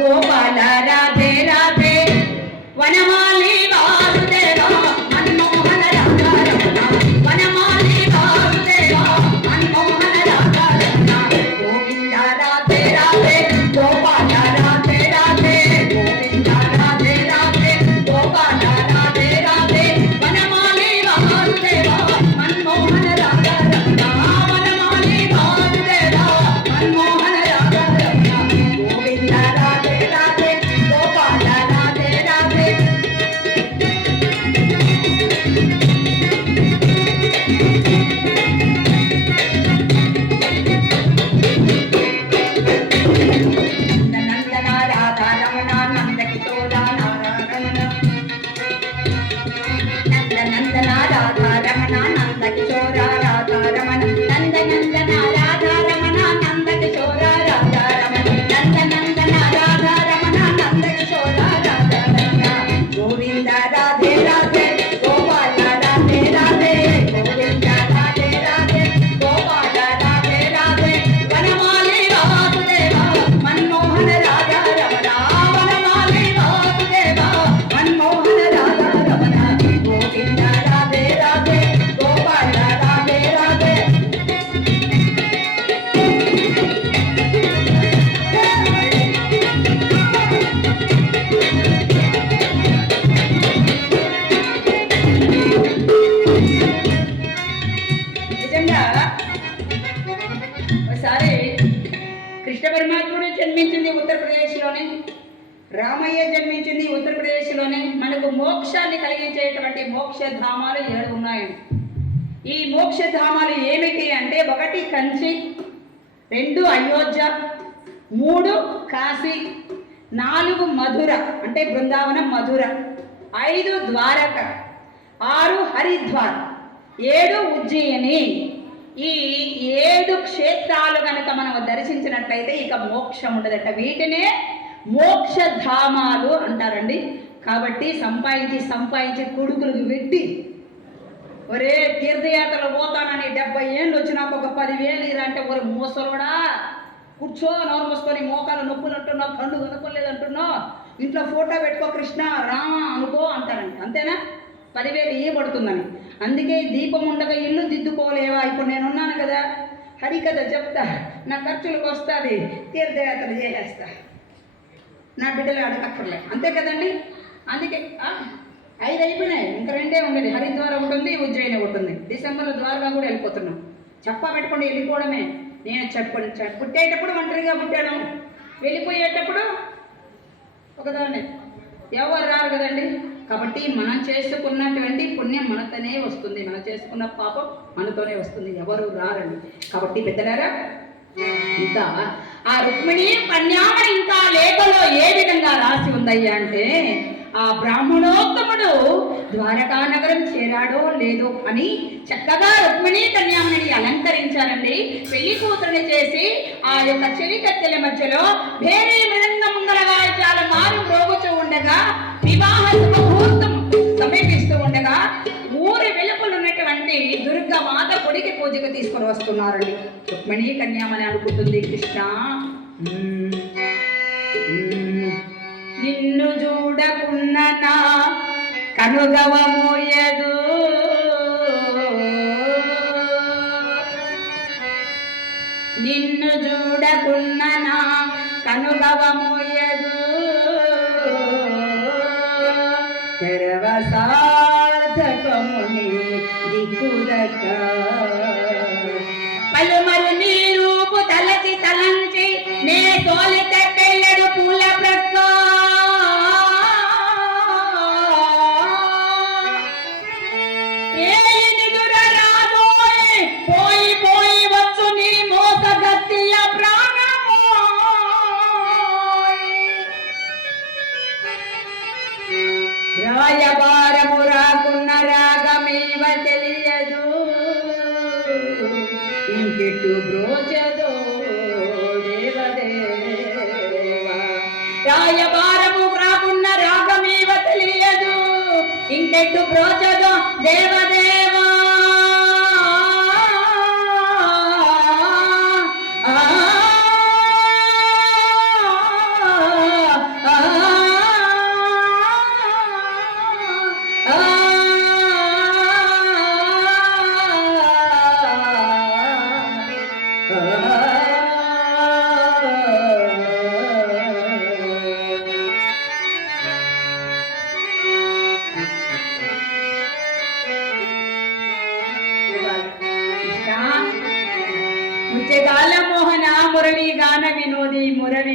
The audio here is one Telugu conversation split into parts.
గోపాల రాధే రాధే. వనమా విధంగా ఒకసారి కృష్ణ పరమాత్ముడు జన్మించింది ఉత్తరప్రదేశ్లోనే రామయ్య జన్మించింది ఉత్తరప్రదేశ్లోనే మనకు మోక్షాన్ని కలిగించేటువంటి మోక్షధామాలు ఏడు ఉన్నాయి. ఈ మోక్షధామాలు ఏమిటి అంటే ఒకటి కంచి రెండు అయోధ్య మూడు కాశీ నాలుగు మధుర అంటే బృందావనం మధుర ఐదు ద్వారక ఆరు హరిద్వార్. ఏడు ఉజ్జయిని. ఈ ఏడు క్షేత్రాలు కనుక మనం దర్శించినట్లయితే ఇక మోక్షం ఉండదట. వీటినే మోక్షధామాలు అంటారండి. కాబట్టి సంపాదించి సంపాదించి కొడుకులకు పెట్టి ఒరే తీర్థయాత్రలు పోతానని డెబ్బై ఏళ్ళు వచ్చినాక ఒక పదివేలు ఇరంటే అంటే ఒరే మోసలోడా? కూర్చో నోరు మూసుకొని మోకాలు నొప్పులు అంటున్నావు కళ్ళు కనుక్కోలేదు అంటున్నావు. ఇంట్లో ఫోటో పెట్టుకో కృష్ణ రామ అనుకో అంటారంట. అంతేనా? పదివేలు ఇవ్వబడుతుందని అందుకే దీపం ఉండగా ఇల్లు దిద్దుకోలేవా? ఇప్పుడు నేనున్నాను కదా. హరికథ చెప్తా. నా ఖర్చులకు వస్తుంది. తీర్థయాత్ర చేసేస్తా. నా బిడ్డలు అడగక్కర్లే. అంతే కదండి? అందుకే ఐదు అయిపోయినాయి. ఇంకా రెండే ఉండేది. హరిద్వారం ఉంటుంది ఉజ్జయిని ఉంటుంది. డిసెంబర్లో ద్వారకా కూడా వెళ్ళిపోతున్నాం. చెప్పా పెట్టుకోండి వెళ్ళిపోవడమే. నేను చెప్పండి చెప్ప- పుట్టేటప్పుడు ఒంటరిగా పుట్టాను. వెళ్ళిపోయేటప్పుడు ఒకదాన్ని. ఎవరు రారు కదండి? కాబట్టి మనం చేసుకున్నటువంటి పుణ్యం మనతోనే వస్తుంది. మనం చేసుకున్న పాపం మనతోనే వస్తుంది. ఎవరు రారండి. కాబట్టి పెద్దలారా ఇంకా ఆ రుక్మిణి కన్యామణి ఇంకా లేఖలో ఏ విధంగా రాసి ఉందయ్యా అంటే ఆ బ్రాహ్మణోత్తముడు ద్వారకా నగరం చేరాడో లేదో అని చక్కగా రుక్మిణి కన్యామణిని అలంకరించారండి. పెళ్ళి కూతురుని చేసి ఆ యొక్క చెలికత్తెల మధ్యలో వేరే మృదంగం తీసుకొని వస్తున్నారండి. రుక్మిణి కన్యామని అనుకుంటుంది కృష్ణ. నిన్ను చూడకున్న నా కనుగవమోయదు నిన్ను చూడకున్న నా కనుగవమోయదు తెరవసార్థకముని దిక్కురక పలుమలు నీ రూపు తలచి తలంచి నే తోలిత ಮುರಳಿ ಗಾನ ವಿನೋದಿ ಮುರಳಿ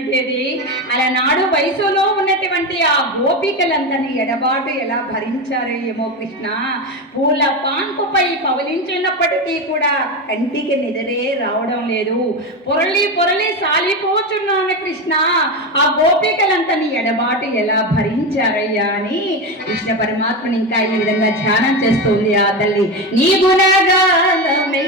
అలనాడు వయసులో ఉన్నటువంటి ఆ గోపికలందరినీ ఎడబాటు ఎలా భరించారో ఏమో కృష్ణ? పూల పాన్పుపై పవలించినప్పటికీ కూడా కంటికి నిదరే రావడం లేదు. పొరలి పొరలి సాలిపోచున్నాను కృష్ణ. ఆ గోపికలంతని ఎడబాటు ఎలా భరించారయ్యా అని కృష్ణ పరమాత్మని ఇంకా ఈ విధంగా ధ్యానం చేస్తుంది ఆ తల్లి. నీ గుణగానమే